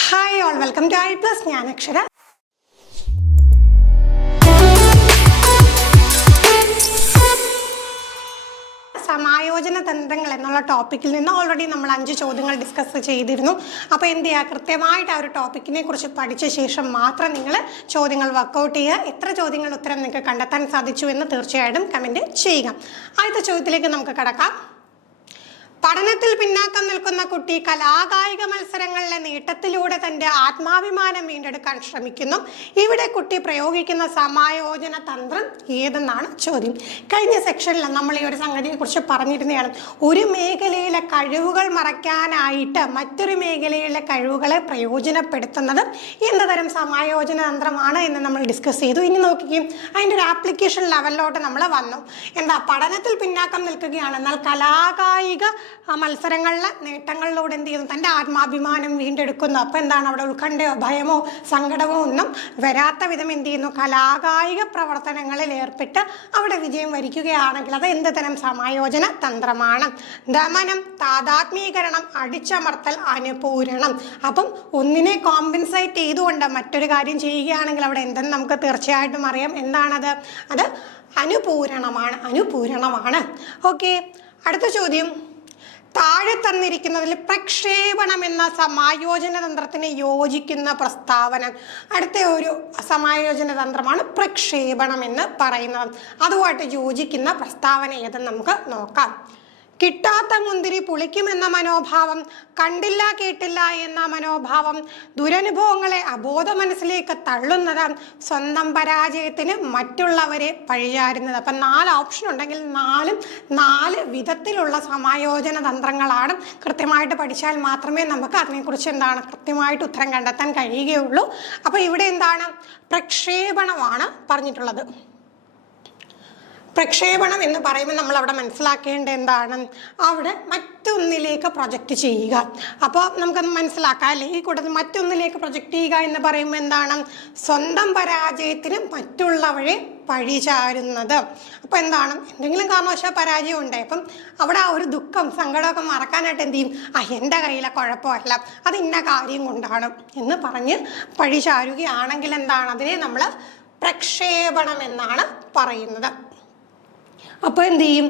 Hi all, welcome to I plus. ഞാൻ അക്ഷര. സമായോജന തന്ത്രങ്ങൾ എന്നുള്ള ടോപ്പിക്കിൽ നിന്ന് ഓൾറെഡി നമ്മൾ 5 ചോദ്യങ്ങൾ ഡിസ്കസ് ചെയ്തിരുന്നു. അപ്പോൾ എന്ത് ചെയ്യുക, കൃത്യമായിട്ട് ആ ഒരു ടോപ്പിക്കിനെ കുറിച്ച് പഠിച്ച ശേഷം മാത്രം നിങ്ങൾ ചോദ്യങ്ങൾ വർക്കൗട്ട് ചെയ്യുക. എത്ര ചോദ്യങ്ങൾ ഉത്തരം നിങ്ങൾക്ക് കണ്ടെത്താൻ സാധിച്ചു എന്ന് തീർച്ചയായിട്ടും കമൻറ്റ് ചെയ്യുക. ആദ്യത്തെ ചോദ്യത്തിലേക്ക് നമുക്ക് കടക്കാം. പഠനത്തിൽ പിന്നാക്കം നിൽക്കുന്ന കുട്ടി കലാകായിക മത്സരങ്ങളിലെ നേട്ടത്തിലൂടെ തൻ്റെ ആത്മാഭിമാനം വീണ്ടെടുക്കാൻ ശ്രമിക്കുന്നു. ഇവിടെ കുട്ടി പ്രയോഗിക്കുന്ന സമായോജന തന്ത്രം ഏതെന്നാണ് ചോദ്യം. കഴിഞ്ഞ സെക്ഷനിൽ നമ്മൾ ഈ ഒരു സംഗതിയെ കുറിച്ച് പറഞ്ഞിരുന്നതാണ്. ഒരു മേഖലയിലെ കഴിവുകൾ മറയ്ക്കാനായിട്ട് മറ്റൊരു മേഖലയിലെ കഴിവുകളെ പ്രയോജനപ്പെടുത്തുന്നത് എന്ത് തരം സമായോജന തന്ത്രമാണ് എന്ന് നമ്മൾ ഡിസ്കസ് ചെയ്തു. ഇനി നോക്കുകയും അതിൻ്റെ ഒരു ആപ്ലിക്കേഷൻ ലെവലിലോട്ട് നമ്മൾ വന്നു. പഠനത്തിൽ പിന്നാക്കം നിൽക്കുകയാണ്, എന്നാൽ കലാകായിക മത്സരങ്ങളിലെ നേട്ടങ്ങളിലൂടെ എന്ത് ചെയ്യുന്നു, തൻ്റെ ആത്മാഭിമാനം വീണ്ടെടുക്കുന്നു. അപ്പോൾ എന്താണ്, അവിടെ ഉത്കണ്ഠയോ ഭയമോ സങ്കടമോ ഒന്നും വരാത്ത വിധം എന്ത് ചെയ്യുന്നു, കലാകായിക പ്രവർത്തനങ്ങളിൽ ഏർപ്പെട്ട് അവിടെ വിജയം വരിക്കുകയാണെങ്കിൽ അത് എന്ത് തരം സമായോജന തന്ത്രമാണ്? ദമനം, താദാത്മീകരണം, അടിച്ചമർത്തൽ, അനുപൂരണം. അപ്പം ഒന്നിനെ കോമ്പൻസേറ്റ് ചെയ്തുകൊണ്ട് മറ്റൊരു കാര്യം ചെയ്യുകയാണെങ്കിൽ അവിടെ എന്തെന്ന് നമുക്ക് തീർച്ചയായിട്ടും അറിയാം. എന്താണത്? അത് അനുപൂരണമാണ്. ഓക്കെ, അടുത്ത ചോദ്യം. താഴെ തന്നിരിക്കുന്നതിൽ പ്രക്ഷേപണം എന്ന സമായോജന തന്ത്രത്തിന് യോജിക്കുന്ന പ്രസ്താവന. അടുത്ത ഒരു സമായോജന തന്ത്രമാണ് പ്രക്ഷേപണം എന്ന് പറയുന്നത്. അതുമായിട്ട് യോജിക്കുന്ന പ്രസ്താവന ഏതെന്ന് നമുക്ക് നോക്കാം. കിട്ടാത്ത മുന്തിരി പുളിക്കുമെന്ന മനോഭാവം, കണ്ടില്ല കേട്ടില്ല എന്ന മനോഭാവം, ദുരനുഭവങ്ങളെ അബോധ മനസ്സിലേക്ക് തള്ളുന്നത്, സ്വന്തം പരാജയത്തിന് മറ്റുള്ളവരെ പഴിചാരുന്നത്. അപ്പം 4 ഓപ്ഷൻ ഉണ്ടെങ്കിൽ 4 വിധത്തിലുള്ള സമായോജന തന്ത്രങ്ങളാണ്. കൃത്യമായിട്ട് പഠിച്ചാൽ മാത്രമേ നമുക്ക് അതിനെക്കുറിച്ച് കൃത്യമായിട്ട് ഉത്തരം കണ്ടെത്താൻ കഴിയുകയുള്ളൂ. അപ്പോൾ ഇവിടെ പ്രക്ഷേപണമാണ് പറഞ്ഞിട്ടുള്ളത്. പ്രക്ഷേപണം എന്ന് പറയുമ്പോൾ നമ്മൾ അവിടെ മനസ്സിലാക്കേണ്ട അവിടെ മറ്റൊന്നിലേക്ക് പ്രൊജക്റ്റ് ചെയ്യുക. അപ്പോൾ നമുക്കത് മനസ്സിലാക്കാം അല്ലേ? ഈ കൂട്ടത്തിൽ മറ്റൊന്നിലേക്ക് പ്രൊജക്റ്റ് ചെയ്യുക എന്ന് പറയുമ്പോൾ സ്വന്തം പരാജയത്തിന് മറ്റുള്ളവരെ പഴിചാരുന്നത്. അപ്പോൾ എന്തെങ്കിലും കാരണവശാൽ പരാജയം ഉണ്ടായി, അപ്പം അവിടെ ആ ഒരു ദുഃഖം സങ്കടമൊക്കെ മറക്കാനായിട്ട് എന്ത് ചെയ്യും, എൻ്റെ കയ്യിലെ കുഴപ്പമല്ല, അത് ഇന്ന കാര്യം കൊണ്ടാണ് എന്ന് പറഞ്ഞ് പഴിചാരുകയാണെങ്കിൽ അതിനെ നമ്മൾ പ്രക്ഷേപണം എന്നാണ് പറയുന്നത്. അപ്പോൾ എന്ത് ചെയ്യും,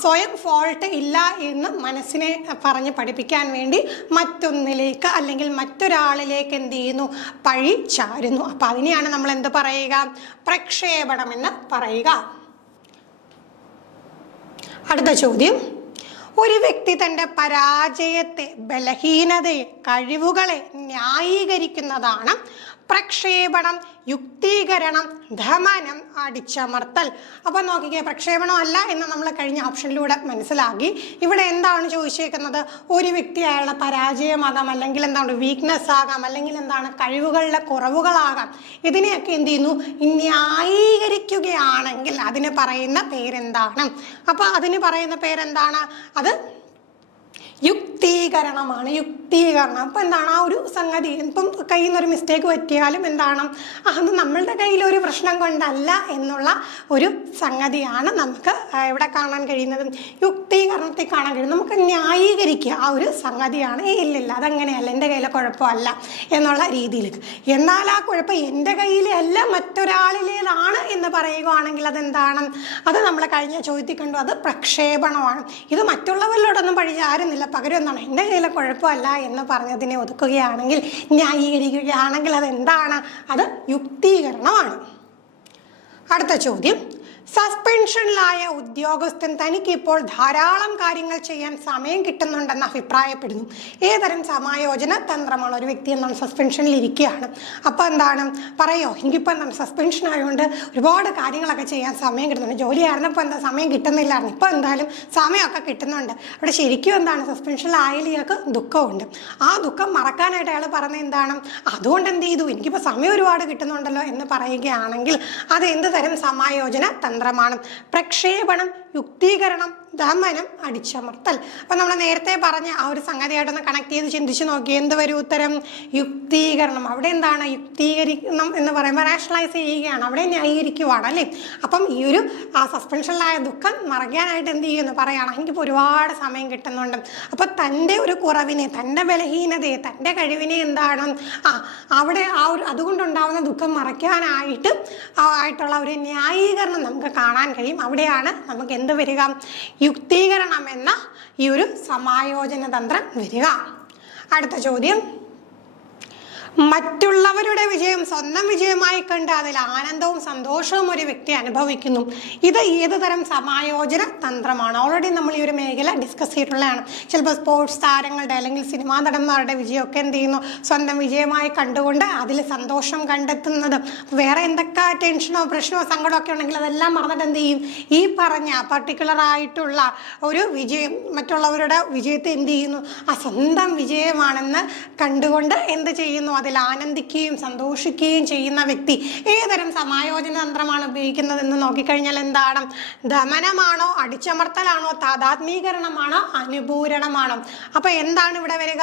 സ്വയം ഫോൾട്ട് ഇല്ല എന്ന് മനസ്സിനെ പറഞ്ഞ് പഠിപ്പിക്കാൻ വേണ്ടി മറ്റൊന്നിലേക്ക് അല്ലെങ്കിൽ മറ്റൊരാളിലേക്ക് എന്ത് ചെയ്യുന്നു, പഴി ചാരുന്നു. അപ്പം അതിനെയാണ് നമ്മൾ എന്ത് പറയുക, പ്രക്ഷേപണം എന്ന് പറയുക. അടുത്ത ചോദ്യം. ഒരു വ്യക്തി തൻ്റെ പരാജയത്തെ, ബലഹീനതയെ, കഴിവുകളെ ന്യായീകരിക്കുന്നതാണ് പ്രക്ഷേപണം, യുക്തീകരണം, ദമനം, അടിച്ചമർത്തൽ. അപ്പം നോക്കിക്കേ, പ്രക്ഷേപണം അല്ല എന്ന് നമ്മൾ കഴിഞ്ഞ ഓപ്ഷനിലൂടെ മനസ്സിലാക്കി. ഇവിടെ എന്താണ് ചോദിച്ചേക്കുന്നത്, ഒരു വ്യക്തി അയാളുടെ പരാജയമാകാം, അല്ലെങ്കിൽ വീക്ക്നെസ് ആകാം, അല്ലെങ്കിൽ കഴിവുകളിലെ കുറവുകളാകാം. ഇതിനെയൊക്കെ എന്ത് ചെയ്യുന്നു, ന്യായീകരിക്കുകയാണെങ്കിൽ അതിന് പറയുന്ന പേരെന്താണ്? അപ്പം അതിന് പറയുന്ന പേരെന്താണ്? അത് യുക്തീകരണമാണ്. യുക്തീകരണം. അപ്പം ആ ഒരു സംഗതി ഇപ്പം കയ്യിൽ നിന്നൊരു മിസ്റ്റേക്ക് പറ്റിയാലും അത് നമ്മളുടെ കയ്യിലൊരു പ്രശ്നം കൊണ്ടല്ല എന്നുള്ള ഒരു സംഗതിയാണ് നമുക്ക് ഇവിടെ കാണാൻ കഴിയുന്നത്. യുക്തീകരണത്തിൽ കാണാൻ കഴിയുന്നത് നമുക്ക് ന്യായീകരിക്കുക ആ ഒരു സംഗതിയാണ്. ഇല്ലില്ല, അതങ്ങനെയല്ല, എൻ്റെ കയ്യിലെ കുഴപ്പമല്ല എന്നുള്ള രീതിയിലേക്ക്. എന്നാൽ ആ കുഴപ്പം എൻ്റെ കയ്യിലെ അല്ല, മറ്റൊരാളിലേതാണ് എന്ന് പറയുകയാണെങ്കിൽ അത് നമ്മൾ കഴിഞ്ഞ ചോദ്യത്തിൽ കണ്ടു, അത് പ്രക്ഷേപണമാണ്. ഇത് മറ്റുള്ളവരിലോടൊന്നും പഴിചാരുന്നില്ല, പകരം എൻ്റെ കയ്യിലെ കുഴപ്പമല്ല എന്ന് പറഞ്ഞതിനെ ഒതുക്കുകയാണെങ്കിൽ, ന്യായീകരിക്കുകയാണെങ്കിൽ അത് യുക്തീകരണമാണ്. അടുത്ത ചോദ്യം. സസ്പെൻഷനിലായ ഉദ്യോഗസ്ഥൻ തനിക്കിപ്പോൾ ധാരാളം കാര്യങ്ങൾ ചെയ്യാൻ സമയം കിട്ടുന്നുണ്ടെന്ന് അഭിപ്രായപ്പെടുന്നു. ഏതരം സമായോജന തന്ത്രമാണ്? ഒരു വ്യക്തി സസ്പെൻഷനിൽ ഇരിക്കുകയാണ്. അപ്പോൾ പറയോ, എനിക്കിപ്പോൾ സസ്പെൻഷൻ ആയതുകൊണ്ട് ഒരുപാട് കാര്യങ്ങളൊക്കെ ചെയ്യാൻ സമയം കിട്ടുന്നുണ്ട്. ജോലിയായിരുന്നപ്പോൾ സമയം കിട്ടുന്നില്ലായിരുന്നു, ഇപ്പോൾ എന്തായാലും സമയമൊക്കെ കിട്ടുന്നുണ്ട്. അവിടെ ശരിക്കും സസ്പെൻഷനിലായാലും ഇയാൾക്ക് ദുഃഖമുണ്ട്. ആ ദുഃഖം മറക്കാനായിട്ട് അയാൾ പറഞ്ഞ അതുകൊണ്ട് എന്ത് ചെയ്തു, എനിക്കിപ്പോൾ സമയം ഒരുപാട് കിട്ടുന്നുണ്ടല്ലോ എന്ന് പറയുകയാണെങ്കിൽ അത് എന്ത് തരം സമായോജന തന്ത്രമാണ്? പ്രക്ഷേപണം, യുക്തീകരണം, ദമനം, അടിച്ചമർത്തൽ. അപ്പം നമ്മൾ നേരത്തെ പറഞ്ഞ ആ ഒരു സംഗതിയായിട്ടൊന്ന് കണക്ട് ചെയ്ത് ചിന്തിച്ച് നോക്കി. എന്ത് വരും ഉത്തരം? യുക്തീകരണം. അവിടെ എന്താണ് യുക്തീകരിക്കണം എന്ന് പറയുമ്പോൾ റാഷണലൈസ് ചെയ്യുകയാണ്, അവിടെ ന്യായീകരിക്കുവാണ് അല്ലേ. അപ്പം ഈ ഒരു സസ്പെൻഷനിലായ ദുഃഖം മറയ്ക്കാനായിട്ട് എന്ത് ചെയ്യുമെന്ന് പറയുകയാണ്, എനിക്കിപ്പോൾ ഒരുപാട് സമയം കിട്ടുന്നുണ്ട്. അപ്പോൾ തൻ്റെ ഒരു കുറവിനെ, തൻ്റെ ബലഹീനതയെ, തൻ്റെ കഴിവിനെ എന്താണ് അവിടെ അതുകൊണ്ടുണ്ടാവുന്ന ദുഃഖം മറയ്ക്കാനായിട്ട് ആയിട്ടുള്ള ഒരു ന്യായീകരണം നമുക്ക് കാണാൻ കഴിയും. അവിടെയാണ് നമുക്ക് എന്ത് വരിക? യുക്തീകരണം എന്ന ഈ ഒരു സമായോജന തന്ത്രം വരിക. അടുത്ത ചോദ്യം, മറ്റുള്ളവരുടെ വിജയം സ്വന്തം വിജയമായി കണ്ട് അതിൽ ആനന്ദവും സന്തോഷവും ഒരു വ്യക്തി അനുഭവിക്കുന്നു. ഇത് ഏത് തരം സമായോജന തന്ത്രമാണ്? ഓൾറെഡി നമ്മൾ ഈ ഒരു മേഖല ഡിസ്കസ് ചെയ്തിട്ടുള്ളതാണ്. ചിലപ്പോൾ സ്പോർട്സ് താരങ്ങളുടെ അല്ലെങ്കിൽ സിനിമാ നടന്മാരുടെ വിജയമൊക്കെ എന്ത് ചെയ്യുന്നു? സ്വന്തം വിജയമായി കണ്ടുകൊണ്ട് അതിൽ സന്തോഷം കണ്ടെത്തുന്നത്. വേറെ എന്തൊക്കെ ടെൻഷനോ പ്രശ്നമോ സങ്കടമോ ഒക്കെ ഉണ്ടെങ്കിൽ അതെല്ലാം മറന്നിട്ട് എന്ത് ചെയ്യും? ഈ പറഞ്ഞ പർട്ടിക്കുലർ ആയിട്ടുള്ള ഒരു വിജയം, മറ്റുള്ളവരുടെ വിജയത്തെ എന്ത് ചെയ്യുന്നു? സ്വന്തം വിജയമാണെന്ന് കണ്ടുകൊണ്ട് എന്ത് ചെയ്യുന്നു? അതിൽ ആനന്ദിക്കുകയും സന്തോഷിക്കുകയും ചെയ്യുന്ന വ്യക്തി ഏതരം സമായോജന തന്ത്രമാണ് ഉപയോഗിക്കുന്നതെന്ന് നോക്കിക്കഴിഞ്ഞാൽ എന്താണ്? ദമനമാണോ, അടിച്ചമർത്തലാണോ, താദാത്മീകരണമാണോ, അനുപൂരണമാണോ? അപ്പോൾ എന്താണ് ഇവിടെ വരിക?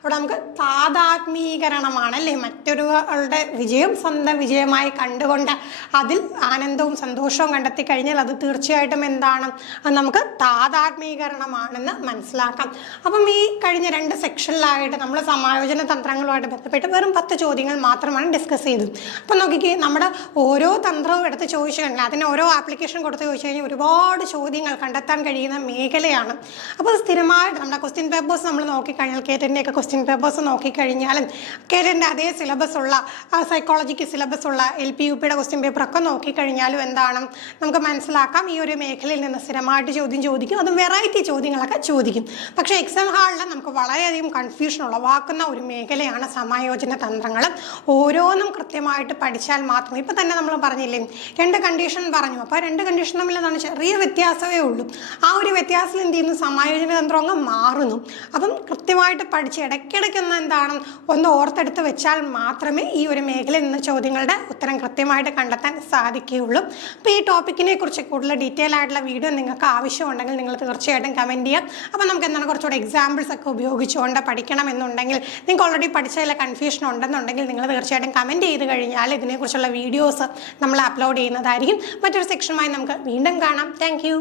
ഇവിടെ നമുക്ക് താദാത്മീകരണമാണ് അല്ലേ. മറ്റൊരാളുടെ വിജയം സ്വന്തം വിജയമായി കണ്ടുകൊണ്ട് അതിൽ ആനന്ദവും സന്തോഷവും കണ്ടെത്തി കഴിഞ്ഞാൽ അത് തീർച്ചയായിട്ടും എന്താണ്? അത് നമുക്ക് താദാത്മീകരണമാണെന്ന് മനസ്സിലാക്കാം. അപ്പം ഈ കഴിഞ്ഞ 2 സെക്ഷനിലായിട്ട് നമ്മൾ സമായോജന തന്ത്രങ്ങളുമായിട്ട് ബന്ധപ്പെട്ട് വെറും 10 ചോദ്യങ്ങൾ മാത്രമാണ് ഡിസ്കസ് ചെയ്തത്. അപ്പം നോക്കിക്കേ, നമ്മുടെ ഓരോ തന്ത്രവും എടുത്ത് ചോദിച്ചു കഴിഞ്ഞാൽ, അതിന് ഓരോ ആപ്ലിക്കേഷൻ കൊടുത്ത് ചോദിച്ചു കഴിഞ്ഞാൽ ഒരുപാട് ചോദ്യങ്ങൾ കണ്ടെത്താൻ കഴിയുന്ന മേഖലയാണ്. അപ്പോൾ സ്ഥിരമായിട്ട് നമ്മുടെ ക്വസ്റ്റ്യൻ പേപ്പേഴ്സ് നമ്മൾ നോക്കിക്കഴിഞ്ഞാൽ, കേറ്റൻ്റെയൊക്കെ ക്വസ്റ്റ്യൻ പേപ്പേഴ്സ് നോക്കിക്കഴിഞ്ഞാലും കേറ്റൻ്റെ അതേ സിലബസ് ഉള്ള സൈക്കോളജിക്ക് സിലബസ് ഉള്ള LP UPയുടെ ക്വസ്റ്റ്യൻ പേപ്പറൊക്കെ നോക്കിക്കഴിഞ്ഞാലും എന്താണ് നമുക്ക് മനസ്സിലാക്കാം, ഈ ഒരു മേഖലയിൽ നിന്ന് സ്ഥിരമായിട്ട് ചോദ്യം ചോദിക്കും. അതും വെറൈറ്റി ചോദ്യങ്ങളൊക്കെ ചോദിക്കും. പക്ഷേ എക്സാം ഹാളിൽ നമുക്ക് വളരെയധികം കൺഫ്യൂഷൻ ഉളവാക്കുന്ന ഒരു മേഖലയാണ് സമായോജന തന്ത്രങ്ങൾ. ഓരോന്നും കൃത്യമായിട്ട് പഠിച്ചാൽ മാത്രം. ഇപ്പം തന്നെ നമ്മൾ പറഞ്ഞില്ലേ 2 കണ്ടീഷൻ പറഞ്ഞു. അപ്പോൾ 2 കണ്ടീഷൻ തമ്മിൽ എന്താണ്? ചെറിയ വ്യത്യാസമേ ഉള്ളൂ. ആ ഒരു വ്യത്യാസത്തിൽ എന്ത് ചെയ്യുന്നു? സമായോജന തന്ത്രം അങ്ങ് മാറുന്നു. അപ്പം കൃത്യമായിട്ട് പഠിച്ച് ഇടയ്ക്കിടയ്ക്കൊന്ന് എന്താണ് ഒന്ന് ഓർത്തെടുത്ത് വെച്ചാൽ മാത്രമേ ഈ ഒരു മേഖലയിൽ നിന്ന് ചോദ്യങ്ങളുടെ ഉത്തരം കൃത്യമായിട്ട് കണ്ടെത്താൻ സാധിക്കുകയുള്ളൂ. അപ്പോൾ ഈ ടോപ്പിക്കിനെ കുറിച്ച് കൂടുതൽ ഡീറ്റെയിൽ ആയിട്ടുള്ള വീഡിയോ നിങ്ങൾക്ക് ആവശ്യമുണ്ടെങ്കിൽ നിങ്ങൾ തീർച്ചയായിട്ടും കമൻറ്റ് ചെയ്യാം. അപ്പോൾ നമുക്ക് എന്താണ് കുറച്ചുകൂടെ എക്സാമ്പിൾസ് ഒക്കെ ഉപയോഗിച്ചുകൊണ്ട് പഠിക്കണം എന്നുണ്ടെങ്കിൽ, നിങ്ങൾക്ക് ഓൾറെഡി പഠിച്ചതിലെ കൺഫ്യൂഷൻ ഉണ്ടെന്നുണ്ടെങ്കിൽ നിങ്ങൾ തീർച്ചയായിട്ടും കമൻറ്റ് ചെയ്ത് കഴിഞ്ഞാൽ ഇതിനെക്കുറിച്ചുള്ള വീഡിയോസ് നമ്മൾ അപ്ലോഡ് ചെയ്യുന്നതായിരിക്കും. മറ്റൊരു സെക്ഷനുമായി നമുക്ക് വീണ്ടും കാണാം. Thank you.